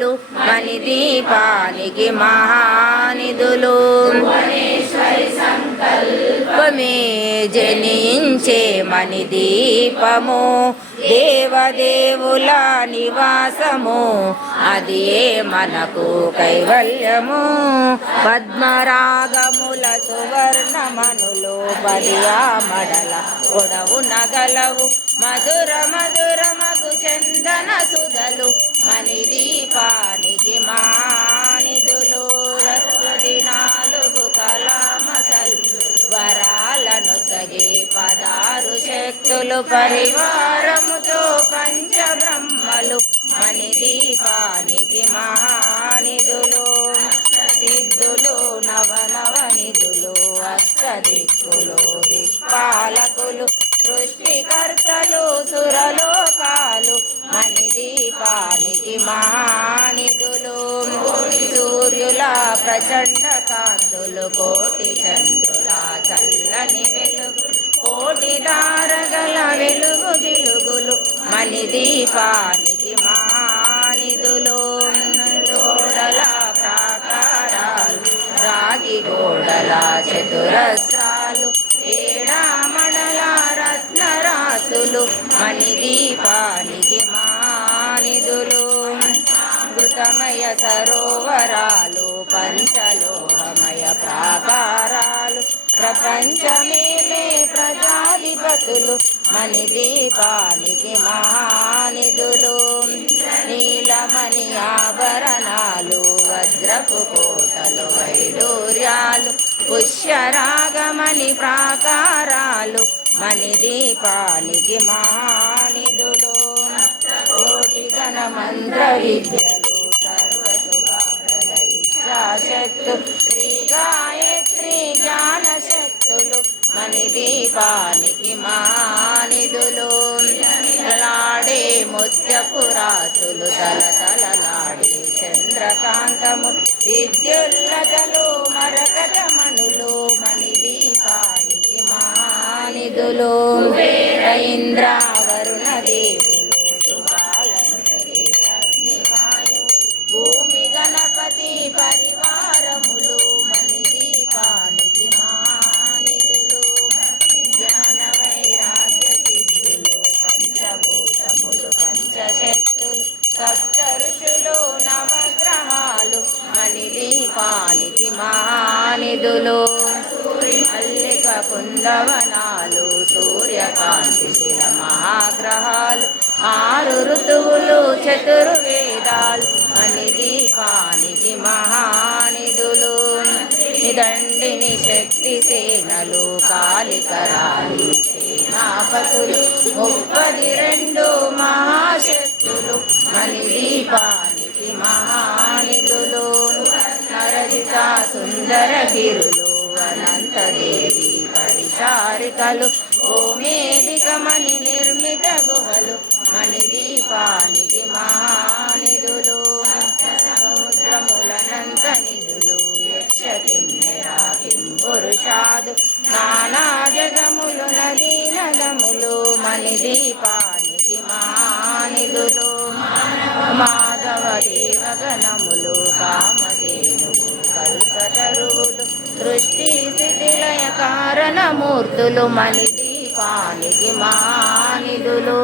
లు మణి దీపానికి మహానిధులు. సంకల్పమే జనించే మణి దీపము దేవదేవుల నివాసము, అది మనకు కైవల్యము. పద్మరాగముల సువర్ణమనులు పదియా మడల పొడవు నగలవు, మధుర మధురమగు చందన సుధలు మణి దీపానికి మానిధులు. 4 కళామతలు వరాలను సగి 16 శక్తులు పరివారముతో పంచబ్రహ్మలు మణి దీపానికి మహానిధులు. సిద్ధులు నవనవనిధులు అష్టదిక్కులు దిక్పాలకులు సృష్టికర్తలు సురలోకాలు మణి దీపానికి మహానిధులు. సూర్యుల ప్రచండ కాంతులు కోటి చంద్రుల చల్లని వెలుగు, కోటి తారగల వెలుగు జిలుగులు మణి దీపానికి మహానిధులు. గోడల ప్రాకారాలు రాగి గోడల చతురస్రాలు ఏడామడల రత్నరాసులు మణి దీపానికి మానిధులు. అమృతమయ సరోవరాలు పంచలోహమయ ప్రాకారాలు ప్రపంచమేలే ప్రజాధిపతులు మణి దీపానికి మహానిధులు. నీలమణి ఆభరణాలు వజ్రపు కోటలు వైడూర్యాలు పుష్యరాగమణి ప్రాకారాలు మణి దీపానికి మహానిధులు. కోటి గణ మంత్ర విద్యలు సర్వశుభాప్రద ఇచ్ఛాశక్తు శ్రీ గాయత్రి జ్ఞాన శక్తులు మణి దీపానికి మహానిధులు. లాడే ముత్యపు రాసులు తలతలలాడే చంద్రకాంతము విద్యుల్లతలు మరకతమనులు మణి దీపానికి మహానిధులు. ఇంద్ర వరుణ దేవులు శుభాలను సరే అగ్నివాయు భూమి గణపతి పరివారములు మణి దీపానికి మహానిధులు. జ్ఞాన వైరాగ్య సిద్ధులు పంచభూతములు పంచశక్తులు సప్త ఋషులు నవగ్రహాలు మణి దీపానికి మహానిధులు. మల్లిక కుందవనాలు సూర్యకాంతి శిల మహాగ్రహాలు 6 ఋతువులు చతుర్వేదాలు మణి దీపానికి మహానిధులు. నిదండిని శక్తి సేనలు కాళికరాలి సేనాపతులు 32 మహాశక్తులు మణి దీపానికి మహానిధులు. నరజిత సుందర గిరులు అనంతదేవి పరిచారికలు ఓమేదికమణి నిర్మిత గుహలు మణి దీపానికి మహానిధులు. సముద్రములనంత నిధులు యక్ష కిన్నెరా కింపురుషాదు నానా జగములు నదీ నదములు మణి దీపానికి మహానిధులు. మాధవ దేవగణములు కామధేనువు కల్పతరువులు సృష్టి స్థితి లయ కారణమూర్తులు మణి దీపానికి మహానిధులు.